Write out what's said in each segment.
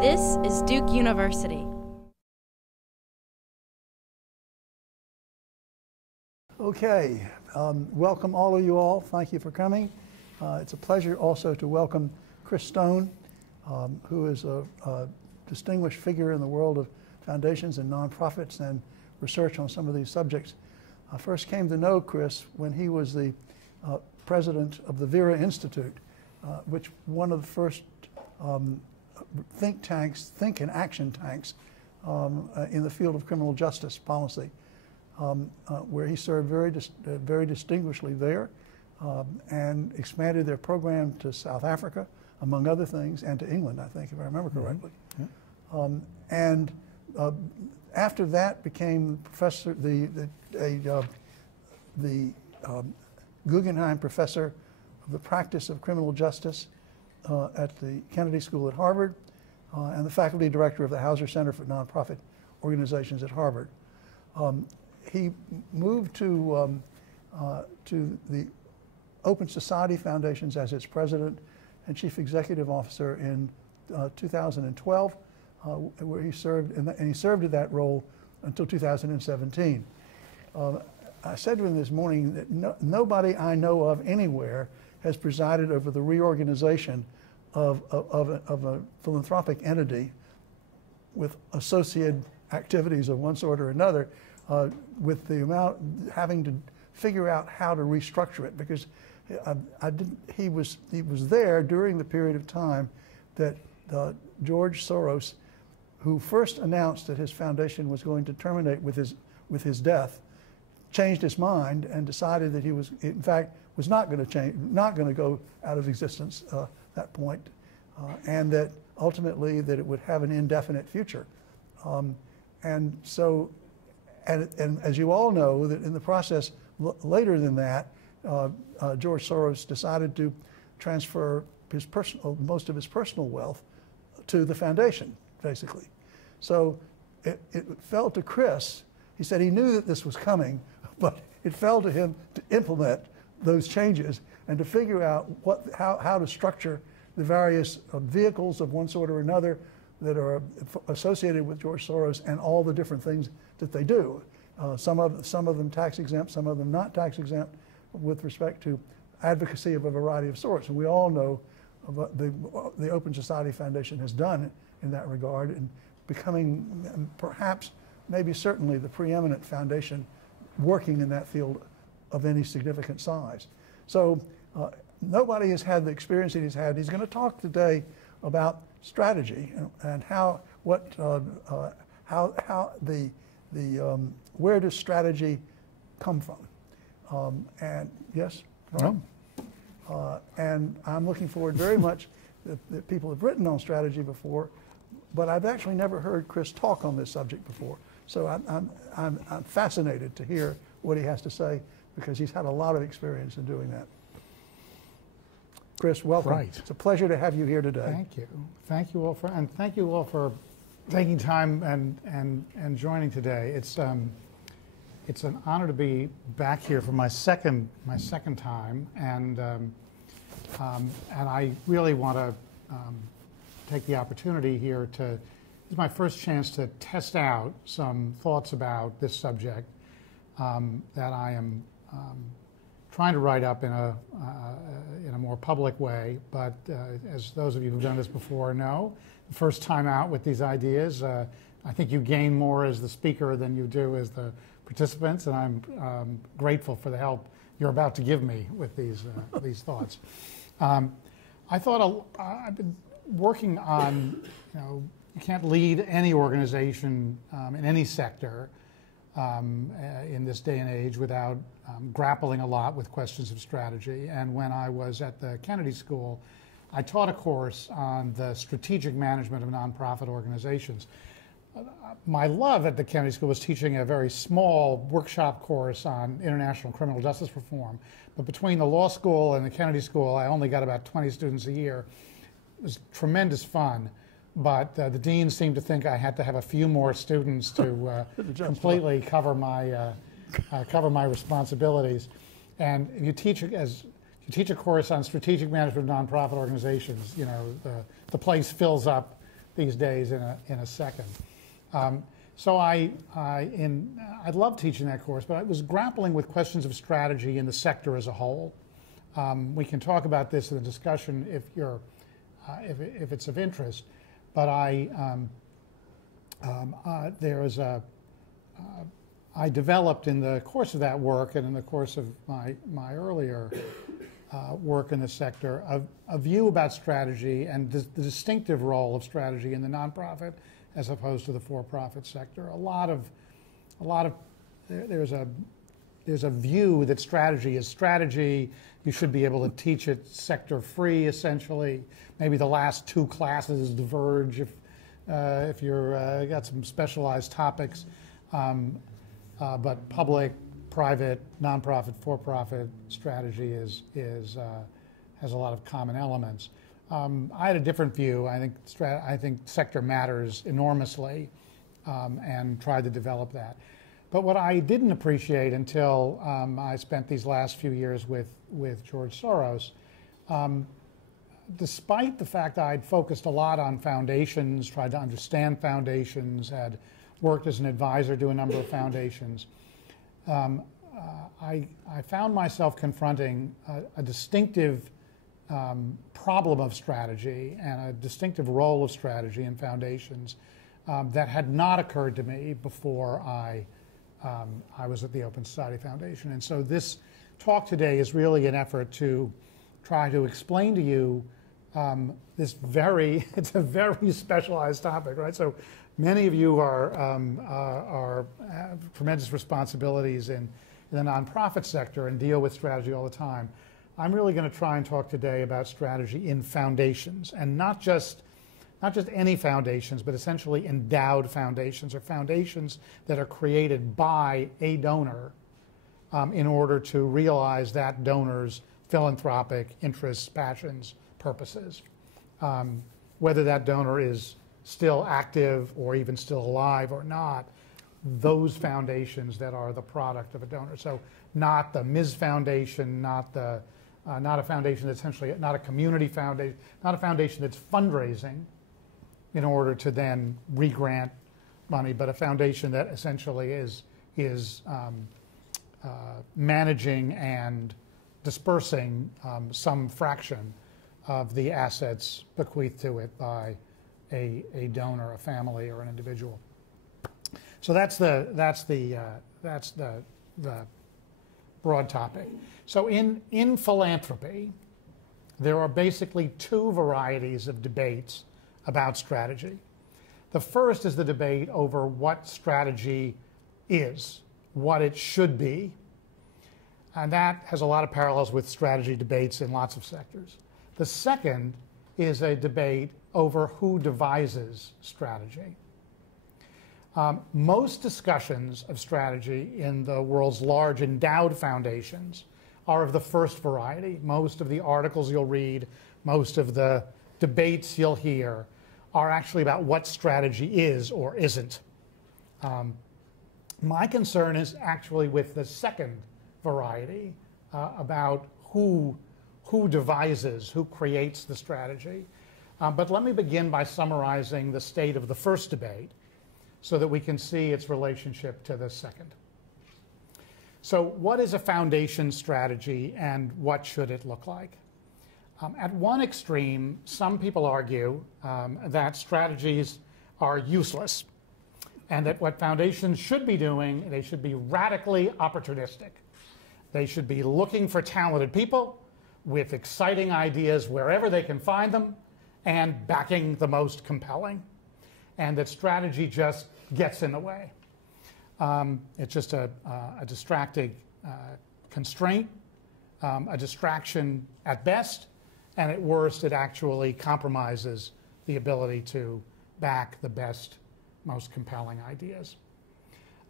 This is Duke University. Okay, welcome all of you all. Thank you for coming. It's a pleasure also to welcome Chris Stone, who is a distinguished figure in the world of foundations and nonprofits and research on some of these subjects. I first came to know Chris when he was the president of the Vera Institute, which one of the first think and action tanks in the field of criminal justice policy, where he served very distinguishedly there and expanded their program to South Africa, among other things, and to England, I think, if I remember correctly. Mm-hmm. After that became professor, the Guggenheim Professor of the practice of criminal justice at the Kennedy School at Harvard, and the faculty director of the Hauser Center for Nonprofit Organizations at Harvard. He moved to the Open Society Foundations as its president and chief executive officer in 2012, where he served, and he served in that role until 2017. I said to him this morning that nobody I know of anywhere has presided over the reorganization of a philanthropic entity with associated activities of one sort or another, with the amount having to figure out how to restructure it, because he was there during the period of time that George Soros, who first announced that his foundation was going to terminate with his death, changed his mind and decided that he was, in fact, was not going to go out of existence at that point, and that ultimately that it would have an indefinite future. And so, and as you all know, that in the process later than that, George Soros decided to transfer most of his personal wealth to the foundation, basically. So it fell to Chris. He said he knew that this was coming, but it fell to him to implement those changes and to figure out how to structure the various vehicles of one sort or another that are associated with George Soros and all the different things that they do. Some of them tax exempt, some of them not tax exempt, with respect to advocacy of a variety of sorts. And we all know what the Open Society Foundation has done in that regard, in becoming perhaps, maybe certainly, the preeminent foundation working in that field of any significant size. So nobody has had the experience that he's had. He's going to talk today about strategy and where does strategy come from? And yes, and I'm looking forward very much that people have written on strategy before, but I've actually never heard Chris talk on this subject before. So I'm fascinated to hear what he has to say, because he's had a lot of experience in doing that. Chris, welcome. Right. It's a pleasure to have you here today. Thank you. Thank you all for taking time and joining today. It's an honor to be back here for my second time, and I really want to take the opportunity here to. This is my first chance to test out some thoughts about this subject that I am trying to write up in a more public way. But as those of you who've done this before know, the first time out with these ideas, I think you gain more as the speaker than you do as the participants, and I'm grateful for the help you're about to give me with these thoughts. I thought I've been working on, you can't lead any organization in any sector in this day and age without grappling a lot with questions of strategy. And when I was at the Kennedy School, I taught a course on the strategic management of nonprofit organizations. My love at the Kennedy School was teaching a very small workshop course on international criminal justice reform. But between the law school and the Kennedy School, I only got about 20 students a year. It was tremendous fun. But the dean seemed to think I had to have a few more students to completely cover my responsibilities. And if you teach a course on strategic management of nonprofit organizations, the place fills up. these days in a second. So I love teaching that course, but I was grappling with questions of strategy in the sector as a whole. We can talk about this in the discussion if it's of interest, but I developed in the course of that work and in the course of my earlier work in the sector a view about strategy and the distinctive role of strategy in the nonprofit as opposed to the for-profit sector. There's a view that strategy is strategy. You should be able to teach it sector-free, essentially. Maybe the last two classes diverge if you're got some specialized topics. But public, private, nonprofit, for-profit strategy has a lot of common elements. I had a different view. I think sector matters enormously, and tried to develop that. But what I didn't appreciate until I spent these last few years with George Soros, despite the fact that I'd focused a lot on foundations, tried to understand foundations, had worked as an advisor to a number of foundations, I found myself confronting a distinctive problem of strategy and a distinctive role of strategy in foundations that had not occurred to me before I was at the Open Society Foundation. And so this talk today is really an effort to try to explain to you it's a very specialized topic, right? So many of you have tremendous responsibilities in the nonprofit sector and deal with strategy all the time. I'm really going to try and talk today about strategy in foundations, and not just any foundations, but essentially endowed foundations, or foundations that are created by a donor in order to realize that donor's philanthropic interests, passions, purposes. Whether that donor is still active or even still alive or not, those foundations that are the product of a donor. So not the Ms. Foundation, not a foundation that's essentially not a community foundation, not a foundation that's fundraising in order to then re-grant money, but a foundation that essentially is managing and dispersing some fraction of the assets bequeathed to it by a donor, a family, or an individual. So that's the broad topic. So in philanthropy, there are basically two varieties of debates about strategy. The first is the debate over what strategy is, what it should be, and that has a lot of parallels with strategy debates in lots of sectors. The second is a debate over who devises strategy. Most discussions of strategy in the world's large endowed foundations are of the first variety. Most of the articles you'll read, most of the debates you'll hear are actually about what strategy is or isn't. My concern is actually with the second variety, about who devises, who creates the strategy. But let me begin by summarizing the state of the first debate so that we can see its relationship to the second. So what is a foundation strategy and what should it look like? At one extreme, some people argue that strategies are useless and that what foundations should be doing, they should be radically opportunistic. They should be looking for talented people with exciting ideas wherever they can find them and backing the most compelling, and that strategy just gets in the way. It's just a distracting constraint, a distraction at best, and at worst it actually compromises the ability to back the best, most compelling ideas.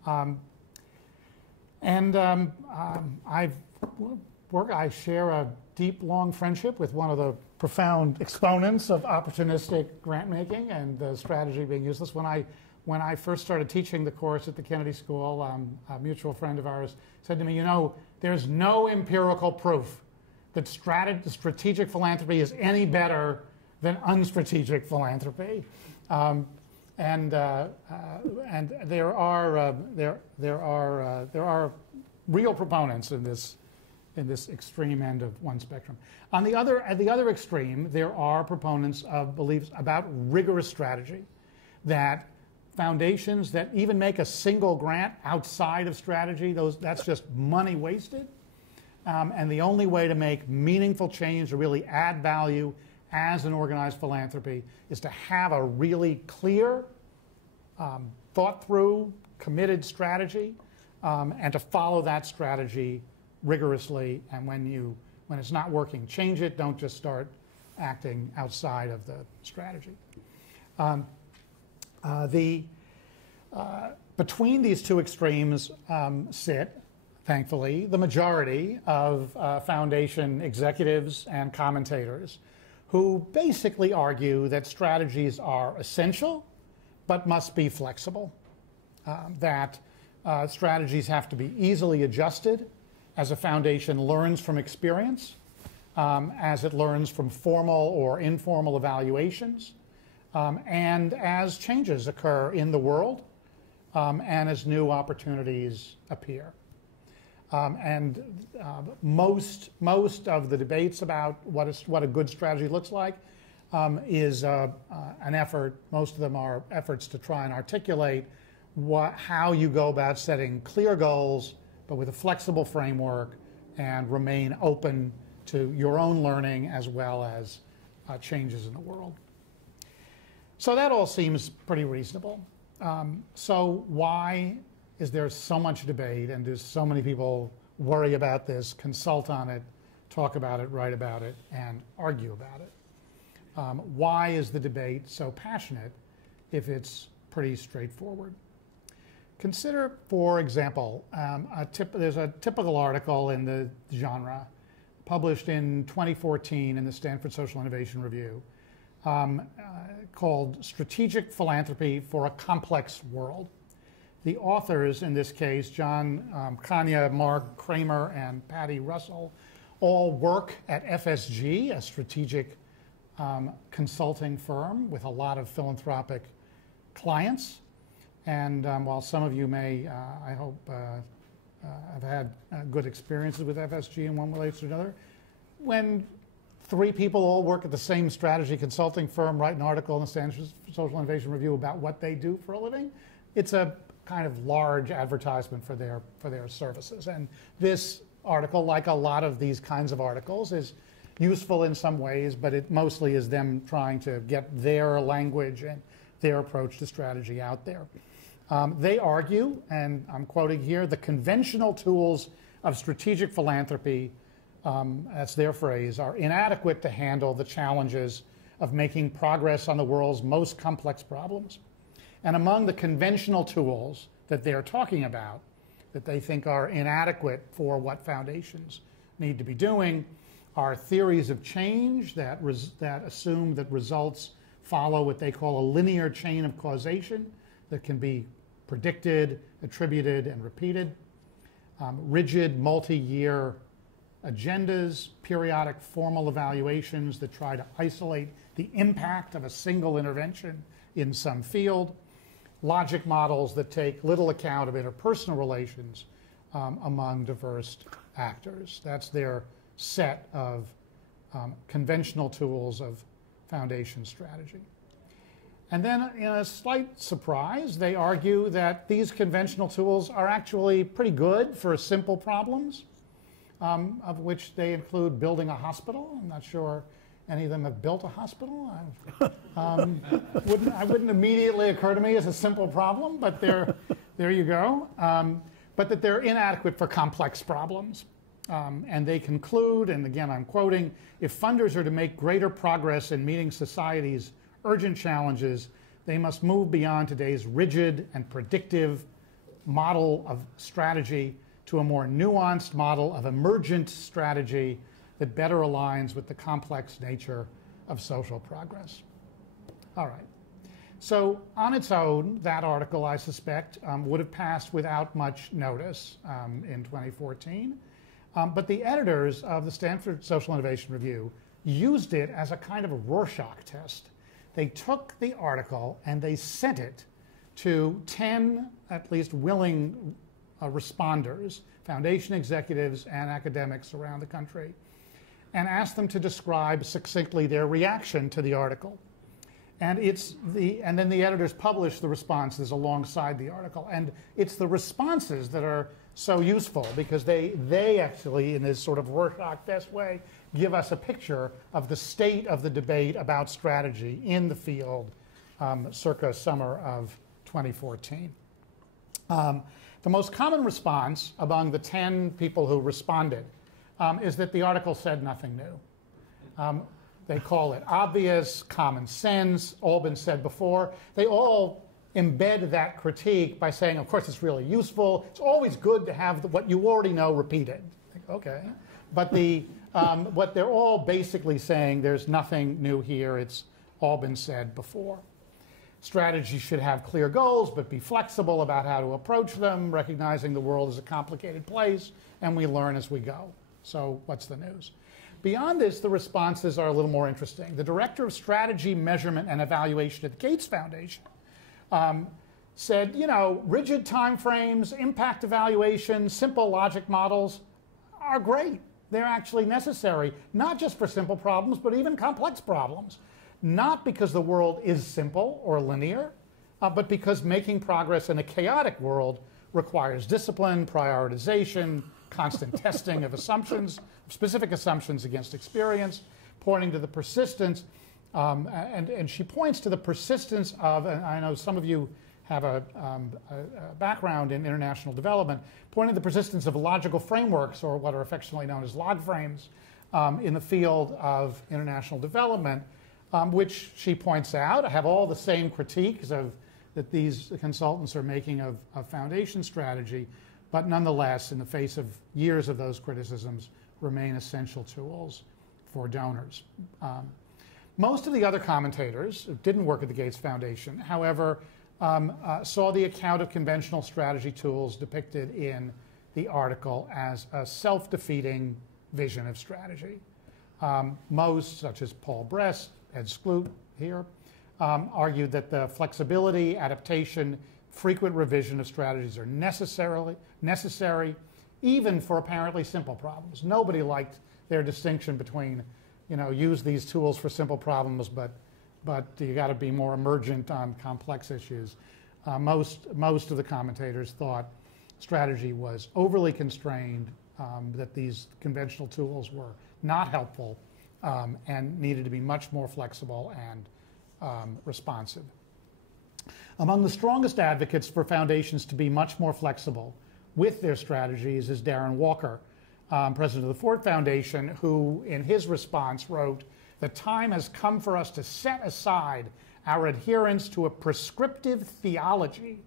I share a deep, long friendship with one of the profound exponents of opportunistic grant making and the strategy being useless. When I first started teaching the course at the Kennedy School, a mutual friend of ours said to me, you know, there's no empirical proof that strategic philanthropy is any better than unstrategic philanthropy. And there are real proponents in this extreme end of one spectrum. On the other, at the other extreme, there are proponents of beliefs about rigorous strategy, that foundations that even make a single grant outside of strategy, that's just money wasted. And the only way to make meaningful change, to really add value as an organized philanthropy, is to have a really clear, thought through, committed strategy, and to follow that strategy rigorously. And when it's not working, change it. Don't just start acting outside of the strategy. Between these two extremes sit, thankfully, the majority of foundation executives and commentators who basically argue that strategies are essential but must be flexible, that strategies have to be easily adjusted as a foundation learns from experience, as it learns from formal or informal evaluations, and as changes occur in the world, and as new opportunities appear. Most of the debates about what a good strategy looks like is an effort. Most of them are efforts to try and articulate how you go about setting clear goals, but with a flexible framework, and remain open to your own learning as well as changes in the world. So that all seems pretty reasonable. So why is there so much debate, and do so many people worry about this, consult on it, talk about it, write about it, and argue about it? Why is the debate so passionate if it's pretty straightforward? Consider, for example, there's a typical article in the genre published in 2014 in the Stanford Social Innovation Review called Strategic Philanthropy for a Complex World. The authors, in this case, John Kanya, Mark Kramer, and Patty Russell, all work at FSG, a strategic consulting firm with a lot of philanthropic clients. And while some of you may, I hope, have had good experiences with FSG in one way or another, when three people all work at the same strategy consulting firm, write an article in the Stanford Social Innovation Review about what they do for a living, it's a kind of large advertisement for their services. And this article, like a lot of these kinds of articles, is useful in some ways, but it mostly is them trying to get their language and their approach to strategy out there. They argue, and I'm quoting here, the conventional tools of strategic philanthropy, that's their phrase, are inadequate to handle the challenges of making progress on the world's most complex problems. And among the conventional tools that they're talking about, that they think are inadequate for what foundations need to be doing, are theories of change that assume that results follow what they call a linear chain of causation that can be predicted, attributed, and repeated, rigid multi-year agendas, periodic formal evaluations that try to isolate the impact of a single intervention in some field, logic models that take little account of interpersonal relations among diverse actors. That's their set of conventional tools of foundation strategy. And then, in a slight surprise, they argue that these conventional tools are actually pretty good for simple problems, of which they include building a hospital. I'm not sure any of them have built a hospital. Wouldn't immediately occur to me as a simple problem, but there you go. But that they're inadequate for complex problems. And they conclude, and again I'm quoting, if funders are to make greater progress in meeting society's urgent challenges, they must move beyond today's rigid and predictive model of strategy to a more nuanced model of emergent strategy that better aligns with the complex nature of social progress. All right. So on its own, that article, I suspect, would have passed without much notice in 2014. But the editors of the Stanford Social Innovation Review used it as a kind of a Rorschach test. They took the article and they sent it to 10 at least willing responders, foundation executives and academics around the country, and asked them to describe succinctly their reaction to the article. And then the editors publish the responses alongside the article. And it's the responses that are so useful because they actually, in this sort of Rorschach test way, give us a picture of the state of the debate about strategy in the field circa summer of 2014. The most common response among the 10 people who responded is that the article said nothing new. They call it obvious, common sense, all been said before. They all embed that critique by saying, of course, it's really useful. It's always good to have what you already know repeated. Okay. But what they're all basically saying, there's nothing new here. It's all been said before. Strategy should have clear goals, but be flexible about how to approach them, recognizing the world is a complicated place, and we learn as we go. So what's the news? Beyond this, the responses are a little more interesting. The director of strategy, measurement, and evaluation at the Gates Foundation said, rigid timeframes, impact evaluation, simple logic models are great. They're actually necessary, not just for simple problems, but even complex problems. Not because the world is simple or linear, but because making progress in a chaotic world requires discipline, prioritization, constant testing of assumptions, specific assumptions against experience, pointing to the persistence, and she points to the persistence of, and I know some of you have a background in international development, pointing to the persistence of logical frameworks, or what are affectionately known as log frames, in the field of international development, which she points out have all the same critiques that these consultants are making of foundation strategy, but nonetheless, in the face of years of those criticisms, remain essential tools for donors. Most of the other commentators who didn't work at the Gates Foundation, however, saw the account of conventional strategy tools depicted in the article as a self-defeating vision of strategy. Most, such as Paul Brest, Ed Skloot here, argued that the flexibility, adaptation, frequent revision of strategies are necessary, even for apparently simple problems. Nobody liked their distinction between, use these tools for simple problems, but you got to be more emergent on complex issues. Most of the commentators thought strategy was overly constrained, that these conventional tools were not helpful, and needed to be much more flexible and responsive. Among the strongest advocates for foundations to be much more flexible with their strategies is Darren Walker, president of the Ford Foundation, who in his response wrote, "The time has come for us to set aside our adherence to a prescriptive theology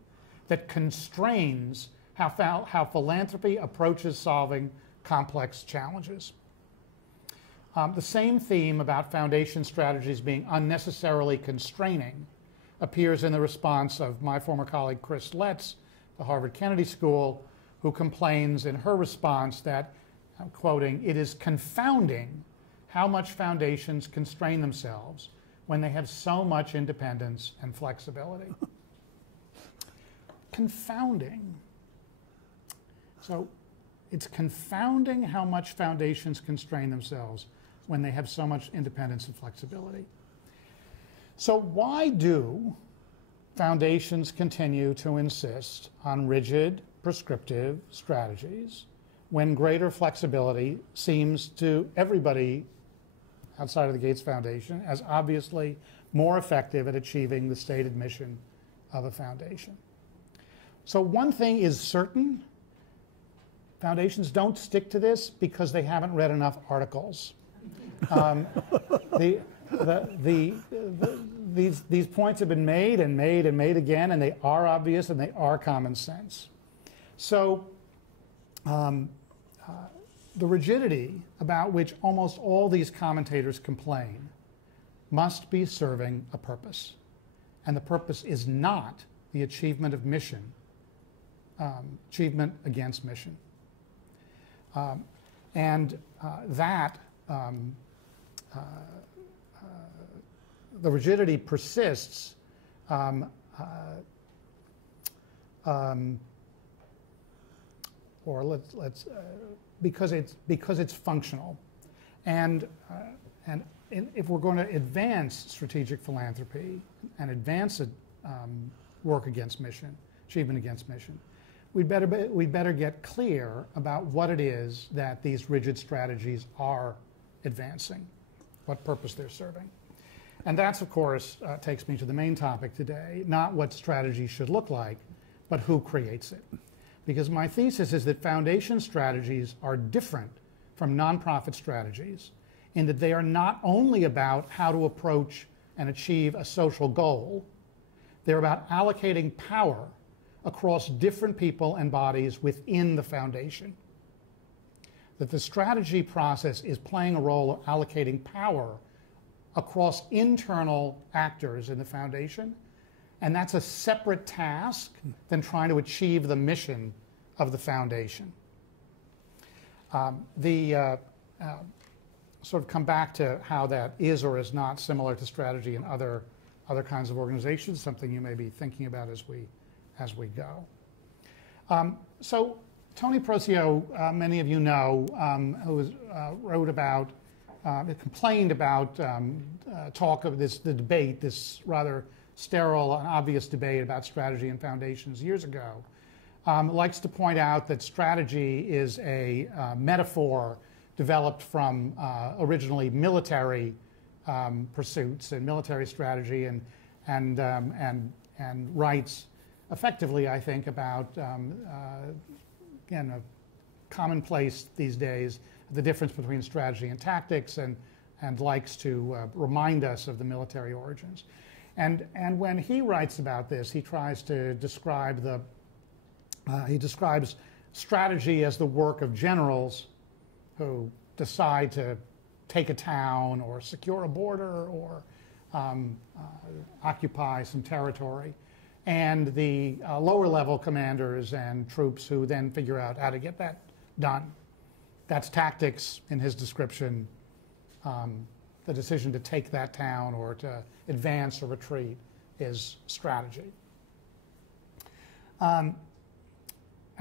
that constrains how philanthropy approaches solving complex challenges." The same theme about foundation strategies being unnecessarily constraining appears in the response of my former colleague Chris Letts, the Harvard Kennedy School, who complains in her response that, I'm quoting, "It is confounding how much foundations constrain themselves when they have so much independence and flexibility." Confounding. So it's confounding how much foundations constrain themselves when they have so much independence and flexibility. So why do foundations continue to insist on rigid, prescriptive strategies when greater flexibility seems to everybody outside of the Gates Foundation as obviously more effective at achieving the stated mission of a foundation? So one thing is certain: foundations don't stick to this because they haven't read enough articles. These points have been made and made and made again, and they are obvious and they are common sense. So the rigidity about which almost all these commentators complain must be serving a purpose. And the purpose is not the achievement of mission, achievement against mission. the rigidity persists or because it's functional, and if we're going to advance strategic philanthropy and advance work against mission, achievement against mission, we'd better get clear about what it is that these rigid strategies are advancing, what purpose they're serving. And that's, of course, takes me to the main topic today, not what strategy should look like, but who creates it. Because my thesis is that foundation strategies are different from nonprofit strategies in that they are not only about how to approach and achieve a social goal, they're about allocating power across different people and bodies within the foundation. That the strategy process is playing a role of allocating power across internal actors in the foundation, and that's a separate task than trying to achieve the mission of the foundation. Sort of come back to how that is or is not similar to strategy in other kinds of organizations, something you may be thinking about as we go. So Tony Proccio, many of you know, who wrote about, complained about talk of the debate, this rather sterile and obvious debate about strategy and foundations years ago, likes to point out that strategy is a metaphor developed from originally military pursuits and military strategy, and writes effectively, I think, about again, a commonplace these days, the difference between strategy and tactics, and likes to remind us of the military origins. And when he writes about this, he tries to describe he describes strategy as the work of generals who decide to take a town or secure a border or occupy some territory, and the lower level commanders and troops who then figure out how to get that done. That's tactics in his description. The decision to take that town or to advance or retreat is strategy. And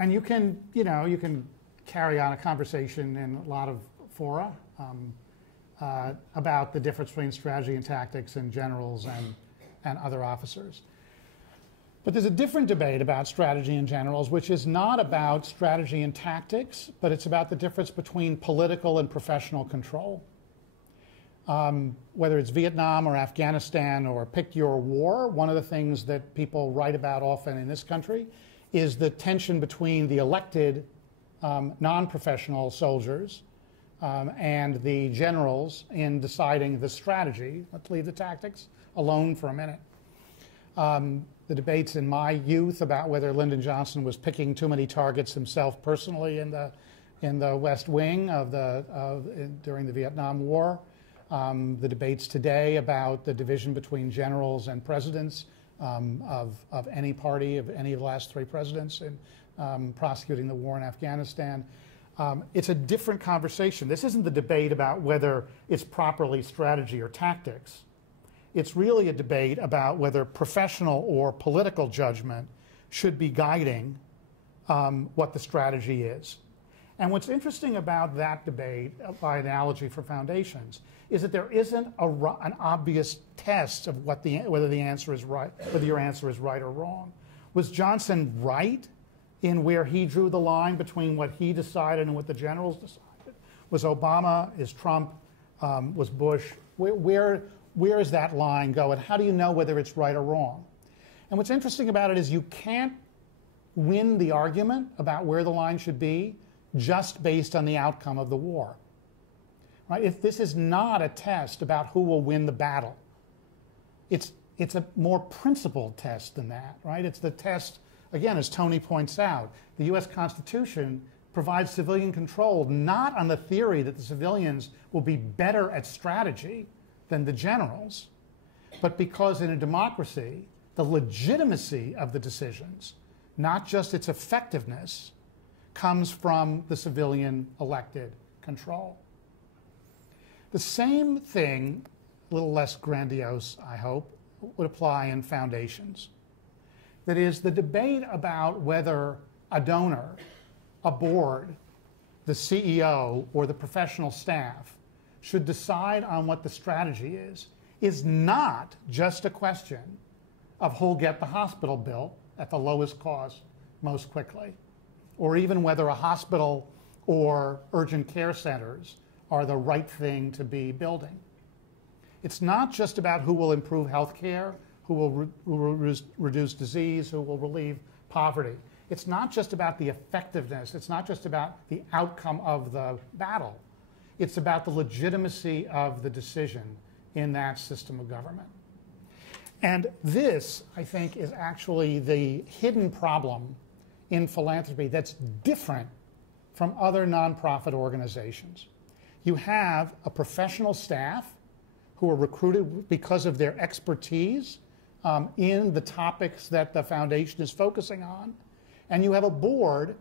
you can carry on a conversation in a lot of fora about the difference between strategy and tactics and generals and other officers. But there's a different debate about strategy and generals, which is not about strategy and tactics, but it's about the difference between political and professional control. Whether it's Vietnam or Afghanistan or pick your war, one of the things that people write about often in this country is the tension between the elected non-professional soldiers and the generals in deciding the strategy. Let's leave the tactics alone for a minute. The debates in my youth about whether Lyndon Johnson was picking too many targets himself personally in the West Wing during the Vietnam War. The debates today about the division between generals and presidents of any party, of any of the last three presidents in prosecuting the war in Afghanistan. It's a different conversation. This isn't the debate about whether it's properly strategy or tactics. It's really a debate about whether professional or political judgment should be guiding what the strategy is. And what's interesting about that debate, by analogy for foundations, is that there isn't an obvious test of whether the answer is right, whether your answer is right or wrong. Was Johnson right in where he drew the line between what he decided and what the generals decided? Was Obama? Is Trump? Was Bush? Where does that line go, and how do you know whether it's right or wrong? And what's interesting about it is you can't win the argument about where the line should be just based on the outcome of the war. Right? If this is not a test about who will win the battle, it's a more principled test than that, right? It's the test, again, as Tony points out, the U.S. Constitution provides civilian control not on the theory that the civilians will be better at strategy than the generals, but because in a democracy, the legitimacy of the decisions, not just its effectiveness, comes from the civilian elected control. The same thing, a little less grandiose, I hope, would apply in foundations. That is, the debate about whether a donor, a board, the CEO, or the professional staff should decide on what the strategy is not just a question of who'll get the hospital built at the lowest cost most quickly, or even whether a hospital or urgent care centers are the right thing to be building. It's not just about who will improve health care, who will reduce disease, who will relieve poverty. It's not just about the effectiveness. It's not just about the outcome of the battle. It's about the legitimacy of the decision in that system of government. And this, I think, is actually the hidden problem in philanthropy that's different from other nonprofit organizations. You have a professional staff who are recruited because of their expertise in the topics that the foundation is focusing on. And you have a board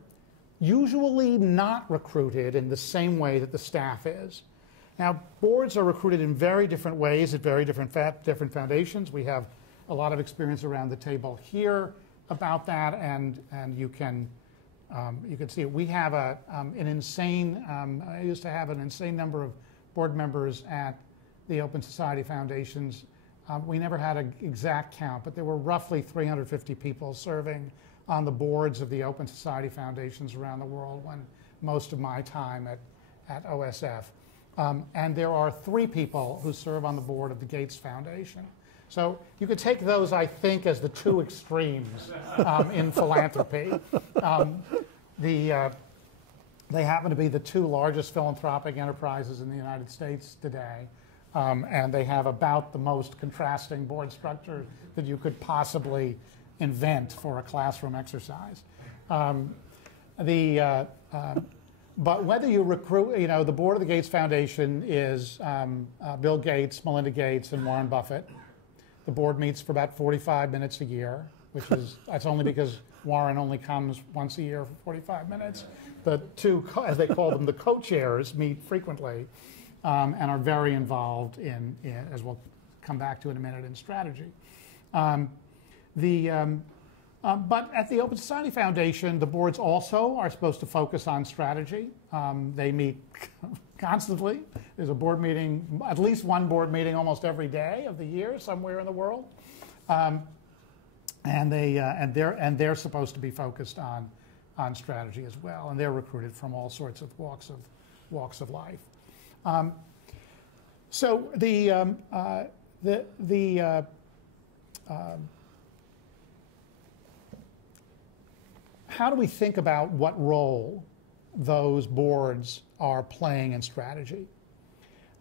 usually not recruited in the same way that the staff is. Now, boards are recruited in very different ways at very different foundations. We have a lot of experience around the table here about that, and you can see it. We have an insane, I used to have an insane number of board members at the Open Society Foundations. We never had an exact count, but there were roughly 350 people serving on the boards of the Open Society Foundations around the world when most of my time at OSF. And there are 3 people who serve on the board of the Gates Foundation. So you could take those, I think, as the 2 extremes in philanthropy. They happen to be the 2 largest philanthropic enterprises in the United States today. And they have about the most contrasting board structure that you could possibly invent for a classroom exercise. But whether you recruit, the board of the Gates Foundation is Bill Gates, Melinda Gates, and Warren Buffett. The board meets for about 45 minutes a year, that's only because Warren only comes once a year for 45 minutes. The 2, as they call them, the co-chairs meet frequently and are very involved in, as we'll come back to in a minute, in strategy. But at the Open Society Foundation, the boards also are supposed to focus on strategy. They meet constantly. There's a board meeting, at least one board meeting almost every day of the year somewhere in the world. And they're supposed to be focused on strategy as well. And they're recruited from all sorts of walks of life. So how do we think about what role those boards are playing in strategy?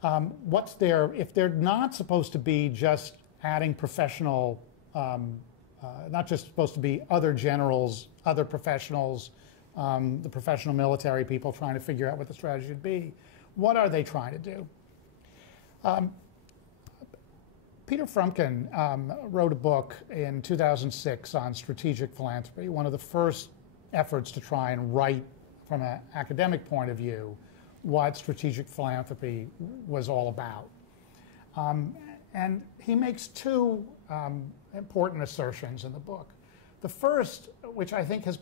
If they're not supposed to be just adding professional, not just supposed to be other generals, other professionals, the professional military people trying to figure out what the strategy should be, what are they trying to do? Peter Frumkin wrote a book in 2006 on strategic philanthropy, one of the first efforts to try and write from an academic point of view what strategic philanthropy was all about. And he makes 2 important assertions in the book. The first, which I think has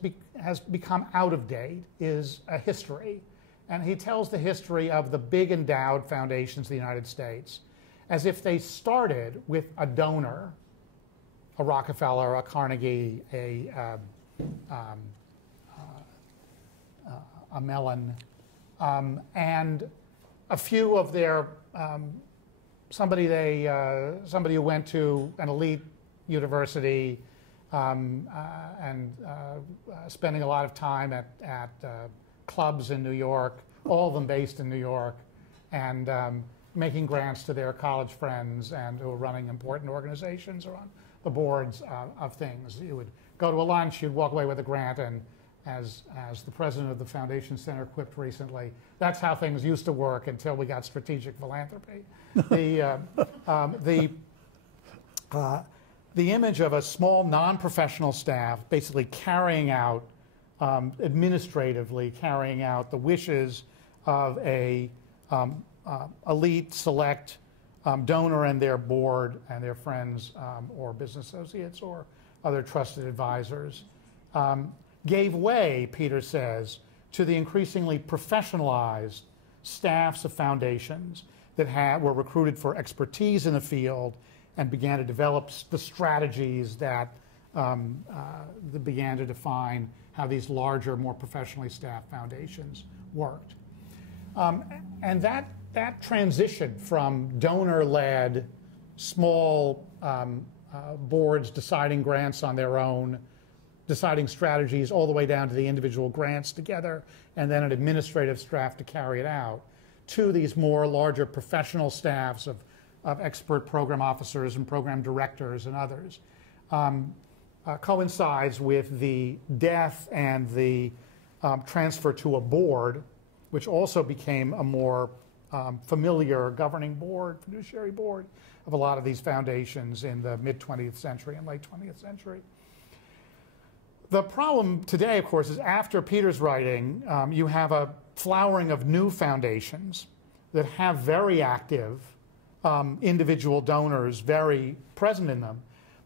become out of date, is a history. And he tells the history of the big endowed foundations of the United States as if they started with a donor, a Rockefeller, a Carnegie, a Mellon, and a few of their somebody who went to an elite university and spending a lot of time at clubs in New York, all of them based in New York, and making grants to their college friends and who are running important organizations or on the boards of things. You would go to a lunch, you'd walk away with a grant, and as the president of the Foundation Center quipped recently, that's how things used to work until we got strategic philanthropy. The image of a small non-professional staff basically carrying out, administratively carrying out the wishes of a elite, select donor and their board and their friends or business associates or other trusted advisors, gave way, Peter says, to the increasingly professionalized staffs of foundations that were recruited for expertise in the field and began to develop the strategies that began to define how these larger, more professionally staffed foundations worked. And that transition from donor-led, small boards deciding grants on their own, deciding strategies all the way down to the individual grants together, and then an administrative staff to carry it out, to these more larger professional staffs of expert program officers and program directors and others, coincides with the death and the transfer to a board, which also became a more familiar governing board, fiduciary board of a lot of these foundations in the mid-20th century and late 20th century. The problem today, of course, is after Peter's writing, you have a flowering of new foundations that have very active individual donors very present in them.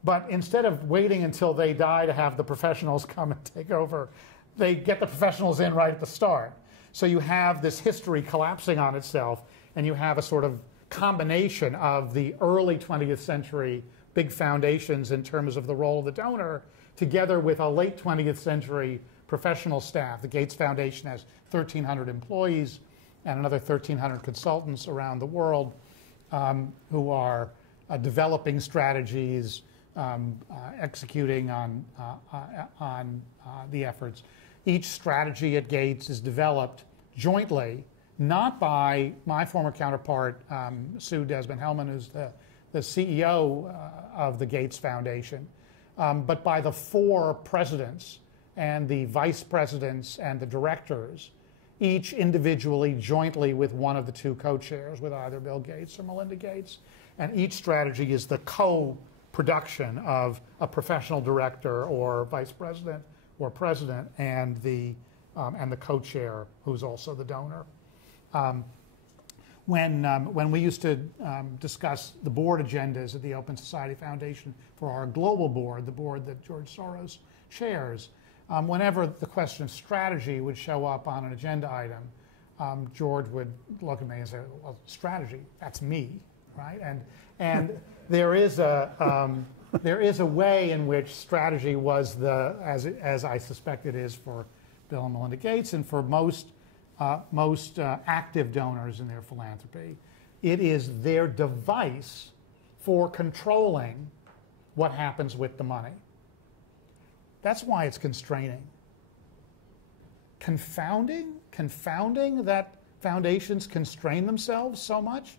But instead of waiting until they die to have the professionals come and take over, they get the professionals in right at the start. So you have this history collapsing on itself, and you have a sort of combination of the early 20th century big foundations in terms of the role of the donor, together with a late 20th century professional staff. The Gates Foundation has 1,300 employees and another 1,300 consultants around the world who are developing strategies, executing on the efforts. Each strategy at Gates is developed jointly, not by my former counterpart, Sue Desmond-Hellmann, who's the CEO of the Gates Foundation, but by the 4 presidents and the vice presidents and the directors, each individually, jointly with one of the 2 co-chairs, with either Bill Gates or Melinda Gates. And each strategy is the co-production of a professional director or vice president or president and the co-chair, who's also the donor. When we used to discuss the board agendas at the Open Society Foundation for our global board, the board that George Soros chairs, whenever the question of strategy would show up on an agenda item, George would look at me and say, well, strategy, that's me, right? And there is a way in which strategy was as I suspect it is for Bill and Melinda Gates and for most active donors in their philanthropy. It is their device for controlling what happens with the money. That's why it's constraining. Confounding that foundations constrain themselves so much?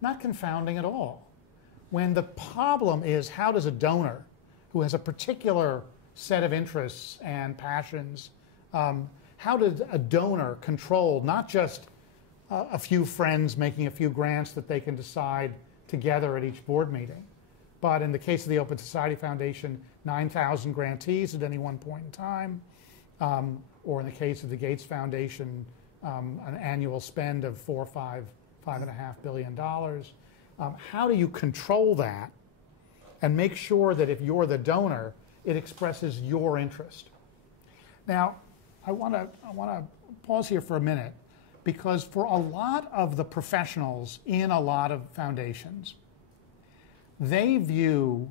Not confounding at all. When the problem is, how does a donor who has a particular set of interests and passions, how does a donor control not just a few friends making a few grants that they can decide together at each board meeting, but in the case of the Open Society Foundation, 9,000 grantees at any one point in time, or in the case of the Gates Foundation, an annual spend of $5.5 billion. How do you control that and make sure that if you're the donor, it expresses your interest? Now, I want to pause here for a minute, because for a lot of the professionals in a lot of foundations, they view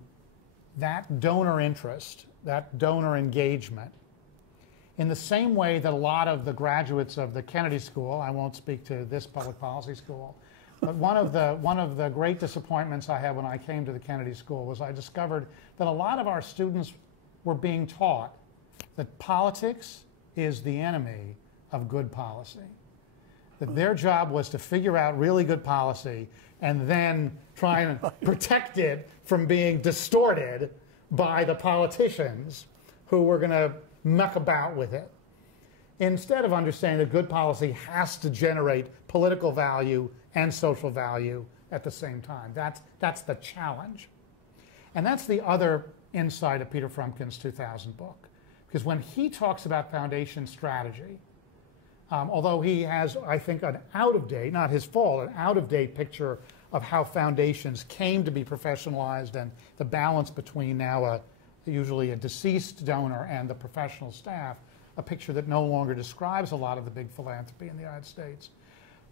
that donor interest, that donor engagement, in the same way that a lot of the graduates of the Kennedy School, I won't speak to this public policy school, but one of the great disappointments I had when I came to the Kennedy School was I discovered that a lot of our students were being taught that politics is the enemy of good policy. That their job was to figure out really good policy and then try and protect it from being distorted by the politicians who were going to muck about with it. Instead of understanding that good policy has to generate political value and social value at the same time. That's the challenge. And that's the other insight of Peter Frumkin's 2000 book. Because when he talks about foundation strategy, although he has, I think, an out-of-date, not his fault, an out-of-date picture of how foundations came to be professionalized and the balance between now usually a deceased donor and the professional staff, a picture that no longer describes a lot of the big philanthropy in the United States.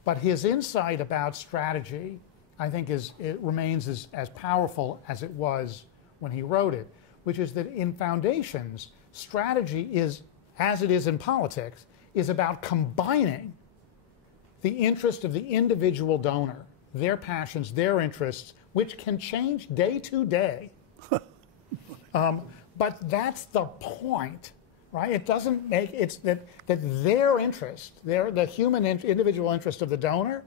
But his insight about strategy, I think, it remains as powerful as it was when he wrote it, which is that in foundations, strategy is, as it is in politics, is about combining the interest of the individual donor, their passions, their interests, which can change day to day. But that's the point, right? It doesn't make, it's that their interest, the human individual interest of the donor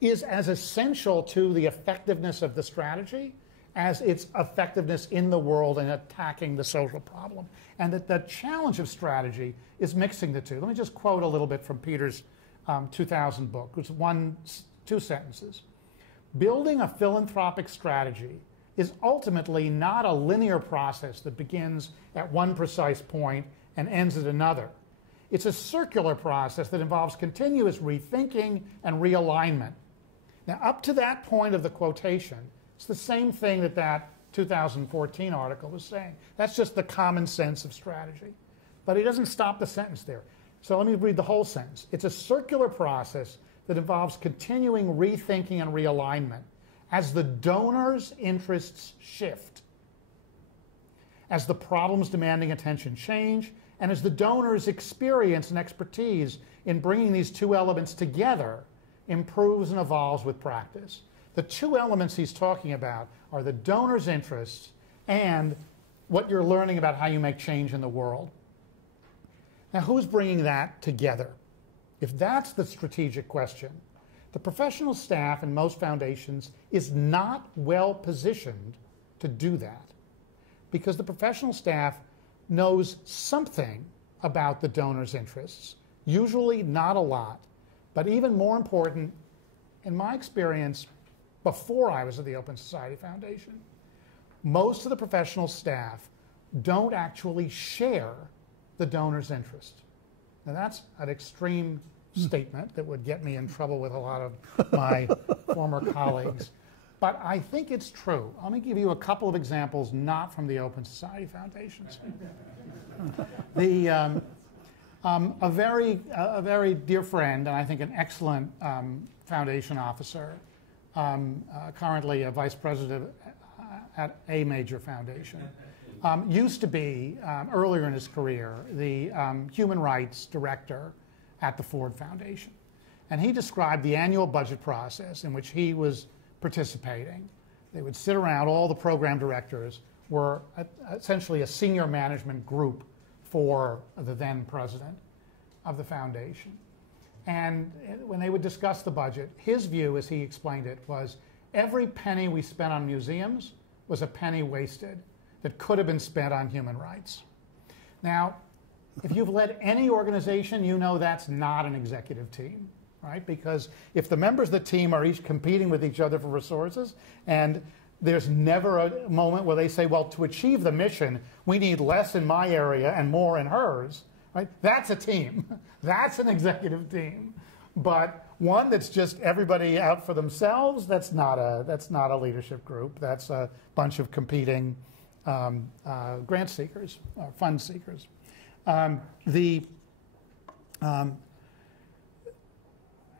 is as essential to the effectiveness of the strategy as its effectiveness in the world and attacking the social problem. And that the challenge of strategy is mixing the two. Let me just quote a little bit from Peter's 2000 book, which is two sentences. Building a philanthropic strategy is ultimately not a linear process that begins at one precise point and ends at another. It's a circular process that involves continuous rethinking and realignment. Now, up to that point of the quotation, it's the same thing that 2014 article was saying. That's just the common sense of strategy. But he doesn't stop the sentence there. So let me read the whole sentence. It's a circular process that involves continuing rethinking and realignment as the donor's interests shift, as the problems demanding attention change, and as the donor's experience and expertise in bringing these two elements together improves and evolves with practice. The two elements he's talking about are the donor's interests and what you're learning about how you make change in the world. Now, who's bringing that together? If that's the strategic question, the professional staff in most foundations is not well positioned to do that because the professional staff knows something about the donor's interests, usually not a lot, but even more important, in my experience, before I was at the Open Society Foundation, most of the professional staff don't actually share the donor's interest. Now that's an extreme statement that would get me in trouble with a lot of my former colleagues, but I think it's true. Let me give you a couple of examples not from the Open Society Foundations. A very dear friend, and I think an excellent foundation officer, currently a vice president at a major foundation, used to be, earlier in his career, the human rights director at the Ford Foundation. And he described the annual budget process in which he was participating. They would sit around, all the program directors were essentially a senior management group for the then president of the foundation. And when they would discuss the budget, his view, as he explained it, was every penny we spent on museums was a penny wasted that could have been spent on human rights. Now, if you've led any organization, you know that's not an executive team, right? Because if the members of the team are each competing with each other for resources, and there's never a moment where they say, well, to achieve the mission, we need less in my area and more in hers, right? That's a team. That's an executive team. But one that's just everybody out for themselves, that's not a leadership group. That's a bunch of competing grant seekers, fund seekers. And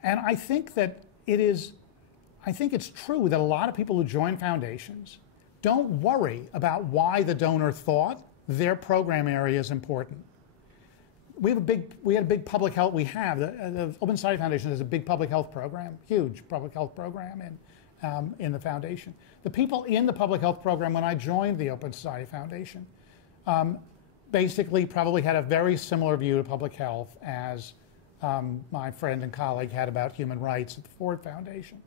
I think that I think it's true that a lot of people who join foundations don't worry about why the donor thought their program area is important. We had a big public health, the Open Society Foundation has a big public health program, huge public health program in the foundation. The people in the public health program when I joined the Open Society Foundation basically probably had a very similar view to public health as my friend and colleague had about human rights at the Ford Foundation.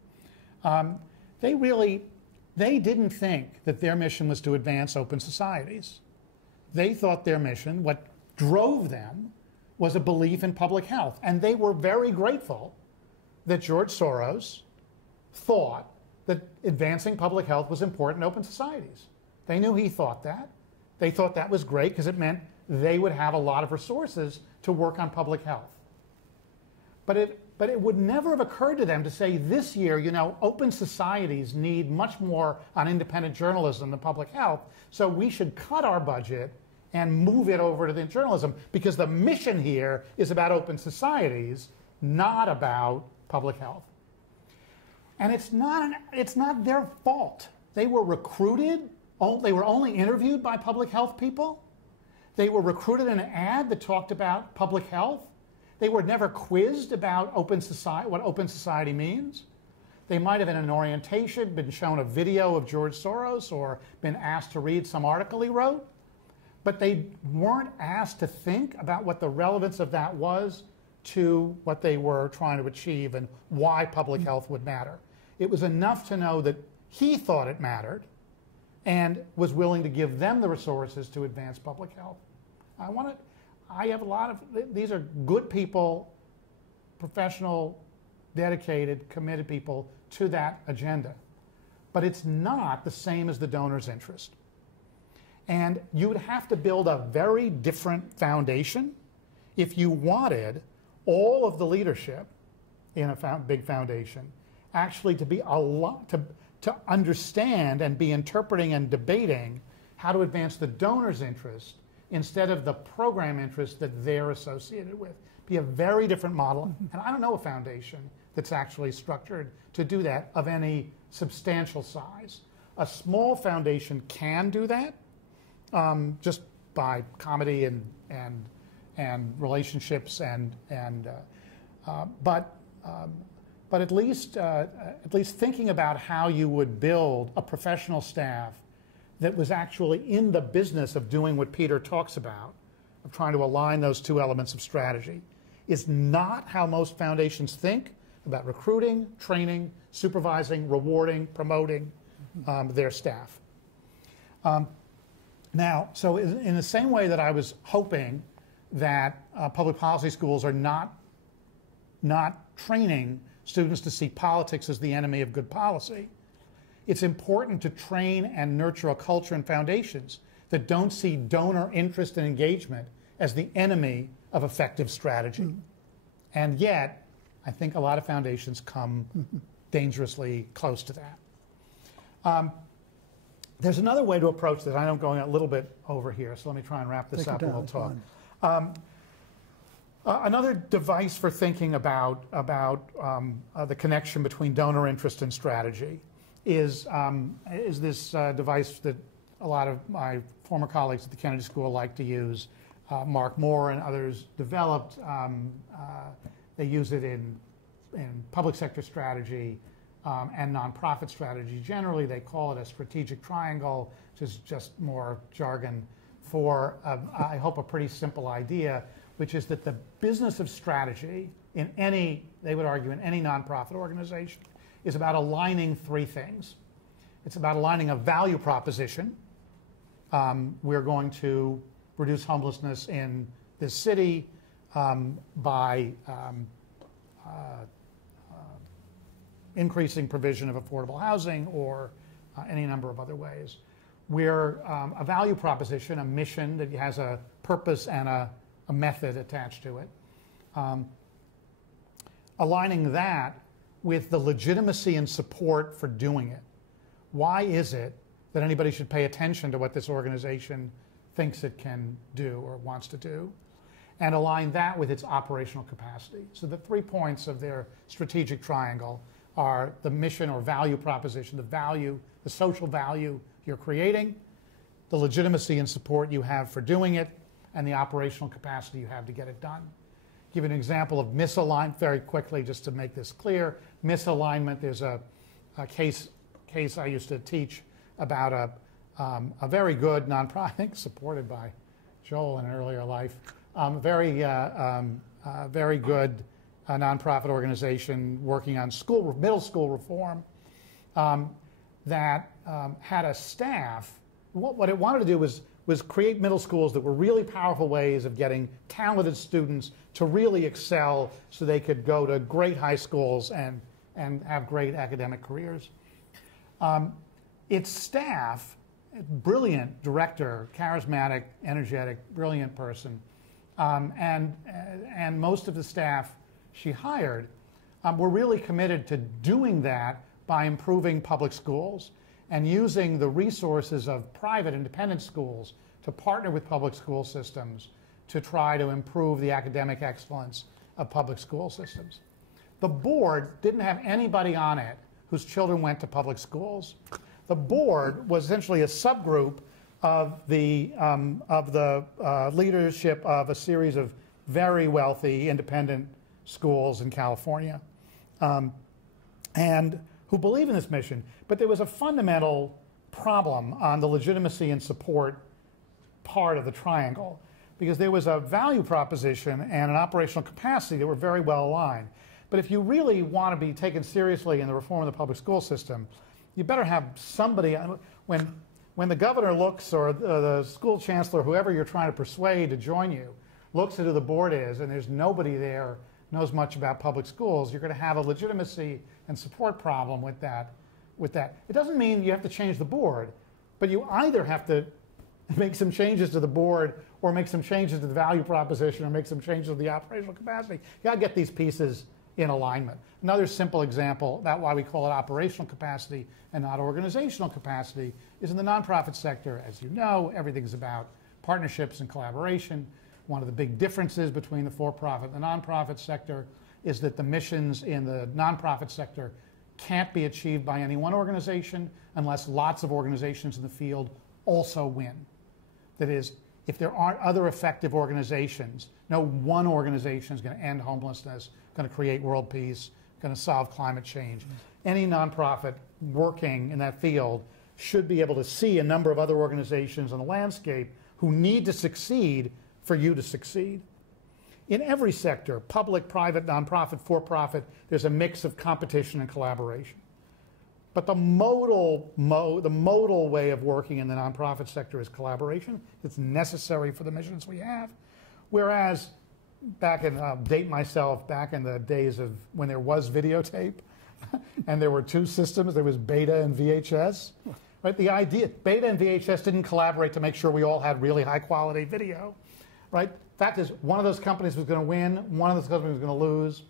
They didn't think that their mission was to advance open societies. They thought their mission, what drove them, was a belief in public health. And they were very grateful that George Soros thought that advancing public health was important in open societies. They knew he thought that. They thought that was great because it meant they would have a lot of resources to work on public health. But it would never have occurred to them to say this year, you know, open societies need much more on independent journalism than public health, so we should cut our budget and move it over to the journalism, because the mission here is about open societies, not about public health. And it's not their fault. They were recruited. They were only interviewed by public health people. They were recruited in an ad that talked about public health. They were never quizzed about open society, what open society means. They might have in an orientation been shown a video of George Soros or been asked to read some article he wrote, but they weren't asked to think about what the relevance of that was to what they were trying to achieve and why public health would matter. It was enough to know that he thought it mattered and was willing to give them the resources to advance public health. I have a lot of, these are good people, professional, dedicated, committed people to that agenda. But it's not the same as the donor's interest. And you would have to build a very different foundation if you wanted all of the leadership in a big foundation actually to be to understand and be interpreting and debating how to advance the donor's interest instead of the program interest that they're associated with. Be a very different model. And I don't know a foundation that's actually structured to do that of any substantial size. A small foundation can do that just by comedy and relationships but at least thinking about how you would build a professional staff that was actually in the business of doing what Peter talks about, of trying to align those two elements of strategy, is not how most foundations think about recruiting, training, supervising, rewarding, promoting their staff. Now, so in the same way that I was hoping that public policy schools are not training students to see politics as the enemy of good policy, it's important to train and nurture a culture and foundations that don't see donor interest and engagement as the enemy of effective strategy. And yet, I think a lot of foundations come dangerously close to that. There's another way to approach this. I know I'm going a little bit over here, so let me try and wrap this up and we'll talk. Another device for thinking about the connection between donor interest and strategy is this device that a lot of my former colleagues at the Kennedy School like to use. Mark Moore and others developed. They use it in public sector strategy and nonprofit strategy. Generally, they call it a strategic triangle, which is just more jargon for, I hope, a pretty simple idea, which is that the business of strategy in any, they would argue, in any nonprofit organization is about aligning three things. It's about aligning a value proposition. We're going to reduce homelessness in this city by increasing provision of affordable housing or any number of other ways. We're a value proposition, a mission that has a purpose and a method attached to it. Aligning that with the legitimacy and support for doing it. Why is it that anybody should pay attention to what this organization thinks it can do or wants to do? And align that with its operational capacity. So the 3 points of their strategic triangle are the mission or value proposition, the value, the social value you're creating, the legitimacy and support you have for doing it, and the operational capacity you have to get it done. Give an example of misalignment very quickly, just to make this clear. Misalignment, there's a case I used to teach about a very good nonprofit, I think supported by Joel in an earlier life, very good nonprofit organization working on middle school reform that had a staff. What it wanted to do was create middle schools that were really powerful ways of getting talented students to really excel so they could go to great high schools and have great academic careers. Its staff, brilliant director, charismatic, energetic, brilliant person, and most of the staff she hired were really committed to doing that by improving public schools and using the resources of private independent schools to partner with public school systems to try to improve the academic excellence of public school systems. The board didn't have anybody on it whose children went to public schools. The board was essentially a subgroup of the leadership of a series of very wealthy independent schools in California, and who believe in this mission. But there was a fundamental problem on the legitimacy and support part of the triangle, because there was a value proposition and an operational capacity that were very well aligned. But if you really want to be taken seriously in the reform of the public school system, you better have somebody. When the governor looks, or the school chancellor, whoever you're trying to persuade to join you, looks at who the board is, and there's nobody there knows much about public schools, you're going to have a legitimacy and support problem with that. It doesn't mean you have to change the board, but you either have to make some changes to the board, or make some changes to the value proposition, or make some changes to the operational capacity. You got to get these pieces in alignment. Another simple example, that's why we call it operational capacity and not organizational capacity, is in the nonprofit sector. As you know, everything's about partnerships and collaboration. One of the big differences between the for-profit and the nonprofit sector is that the missions in the nonprofit sector can't be achieved by any one organization unless lots of organizations in the field also win. That is, if there aren't other effective organizations, no one organization is going to end homelessness, going to create world peace, going to solve climate change. Any nonprofit working in that field should be able to see a number of other organizations on the landscape who need to succeed for you to succeed. In every sector, public, private, nonprofit, for-profit, there's a mix of competition and collaboration. But the modal way of working in the nonprofit sector is collaboration. It's necessary for the missions we have. Whereas back in, I'll date myself, back in the days of when there was videotape, and there were two systems, there was Beta and VHS. Right? The idea, Beta and VHS didn't collaborate to make sure we all had really high quality video. Right? Fact is, one of those companies was going to win, one of those companies was going to lose.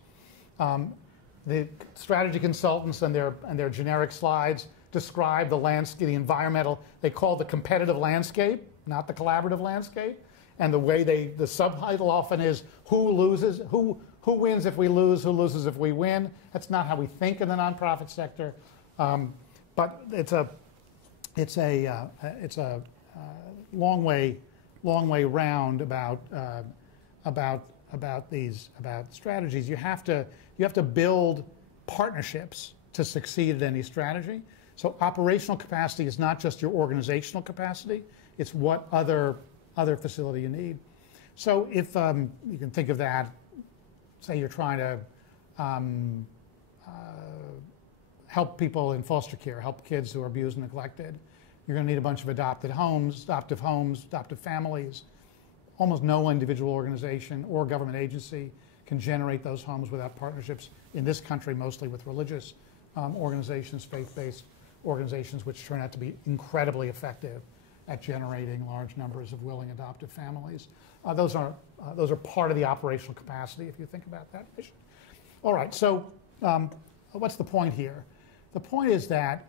The strategy consultants and their generic slides describe the landscape, the environmental, they call the competitive landscape, not the collaborative landscape. And the way the subtitle often is, who loses, who wins if we lose, who loses if we win. That's not how we think in the nonprofit sector. But it's a long way round about strategies. You have to build partnerships to succeed at any strategy. So operational capacity is not just your organizational capacity; it's what other facility you need. So if you can think of that, say you're trying to help people in foster care, help kids who are abused and neglected, you're going to need a bunch of adoptive homes, adoptive families. Almost no individual organization or government agency can generate those homes without partnerships, in this country mostly with religious organizations, faith-based organizations, which turn out to be incredibly effective at generating large numbers of willing adoptive families. Those are part of the operational capacity if you think about that mission. All right, so what's the point here? The point is that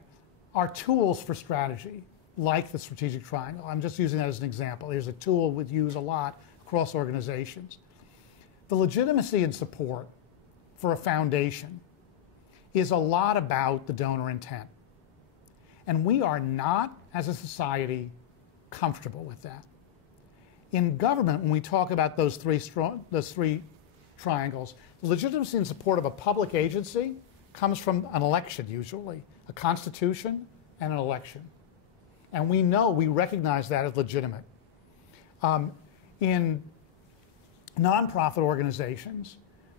our tools for strategy, like the strategic triangle, I'm just using that as an example. There's a tool we use a lot across organizations. The legitimacy and support for a foundation is a lot about the donor intent. And we are not, as a society, comfortable with that. In government, when we talk about those three triangles, the legitimacy and support of a public agency comes from an election, usually, a constitution and an election. And we recognize that as legitimate. In nonprofit organizations,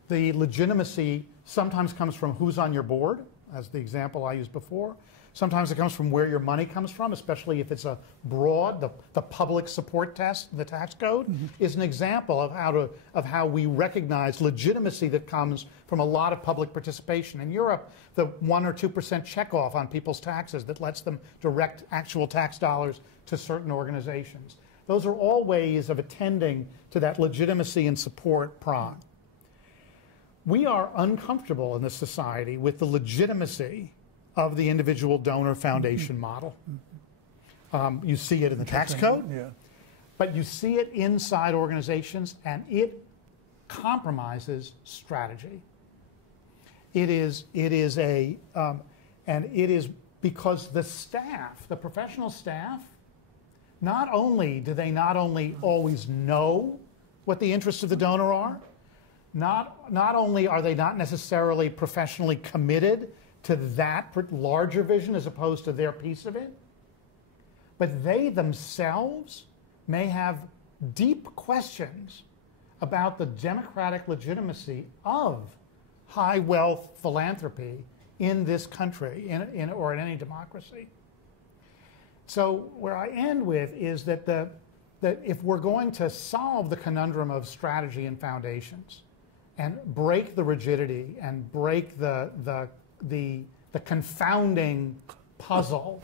the legitimacy sometimes comes from who's on your board, as the example I used before. Sometimes it comes from where your money comes from, especially if it's a broad, the public support test, the tax code, is an example of how we recognize legitimacy that comes from a lot of public participation. In Europe, the 1 or 2% checkoff on people's taxes that lets them direct actual tax dollars to certain organizations. Those are all ways of attending to that legitimacy and support prong. we are uncomfortable in this society with the legitimacy of the individual donor foundation model. You see it in the tax code, but you see it inside organizations, and it compromises strategy. It is because the staff, the professional staff, not only do they not always know what the interests of the donor are, not only are they not necessarily professionally committed to that larger vision as opposed to their piece of it, but they themselves may have deep questions about the democratic legitimacy of high wealth philanthropy in this country or in any democracy. So where I end with is that that if we're going to solve the conundrum of strategy and foundations and break the rigidity and break the confounding puzzle,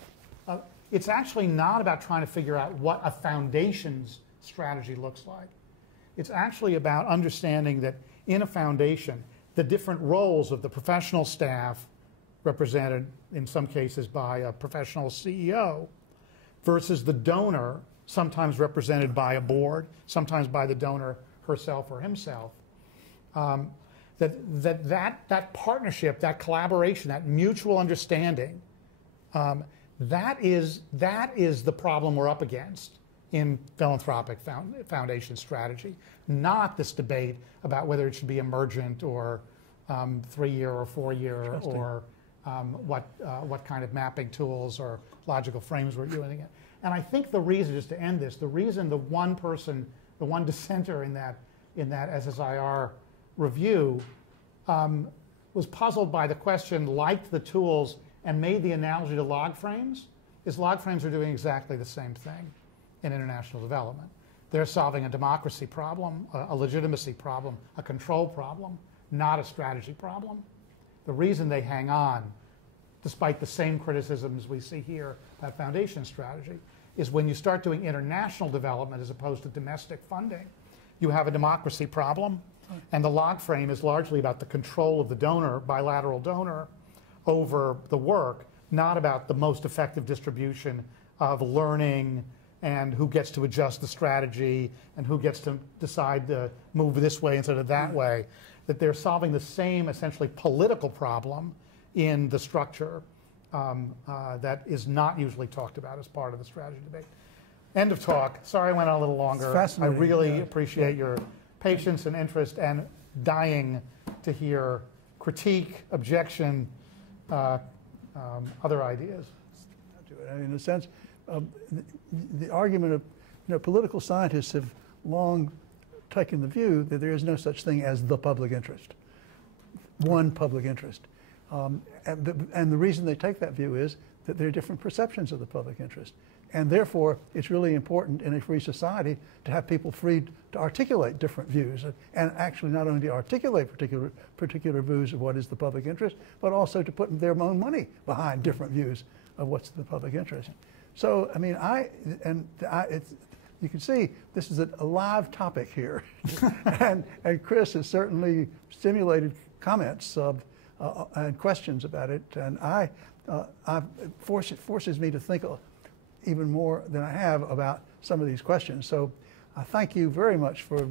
it's actually not about trying to figure out what a foundation's strategy looks like. It's actually about understanding that in a foundation, the different roles of the professional staff, represented in some cases by a professional CEO, versus the donor, sometimes represented by a board, sometimes by the donor herself or himself, that partnership, that collaboration, that mutual understanding, that is the problem we're up against in philanthropic foundation strategy, not this debate about whether it should be emergent or 3-year or 4-year or what kind of mapping tools or logical frames we're using. And I think the reason, just to end this, the reason the one dissenter in that SSIR review was puzzled by the question, liked the tools, and made the analogy to log frames, is log frames are doing exactly the same thing in international development. They're solving a democracy problem, a legitimacy problem, a control problem, not a strategy problem. The reason they hang on, despite the same criticisms we see here about foundation strategy, is when you start doing international development as opposed to domestic funding, you have a democracy problem, and the log frame is largely about the control of the donor, bilateral donor, over the work, not about the most effective distribution of learning and who gets to adjust the strategy and who gets to decide to move this way instead of that way. That they're solving the same essentially political problem in the structure that is not usually talked about as part of the strategy debate. End of talk. Sorry I went on a little longer. I really appreciate your patience and interest, and dying to hear critique, objection, other ideas. In a sense, the argument of political scientists have long taken the view that there is no such thing as the public interest, one public interest. And the reason they take that view is that there are different perceptions of the public interest. And therefore, it's really important in a free society to have people free to articulate different views, and actually not only to articulate particular views of what is the public interest, but also to put their own money behind different views of what's the public interest. So, I mean, you can see this is a live topic here, and Chris has certainly stimulated comments and questions about it, and it forces me to think even more than I have about some of these questions. So I thank you very much for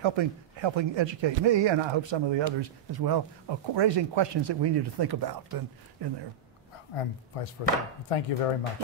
helping educate me, and I hope some of the others as well, raising questions that we need to think about in there. And vice versa. Thank you very much.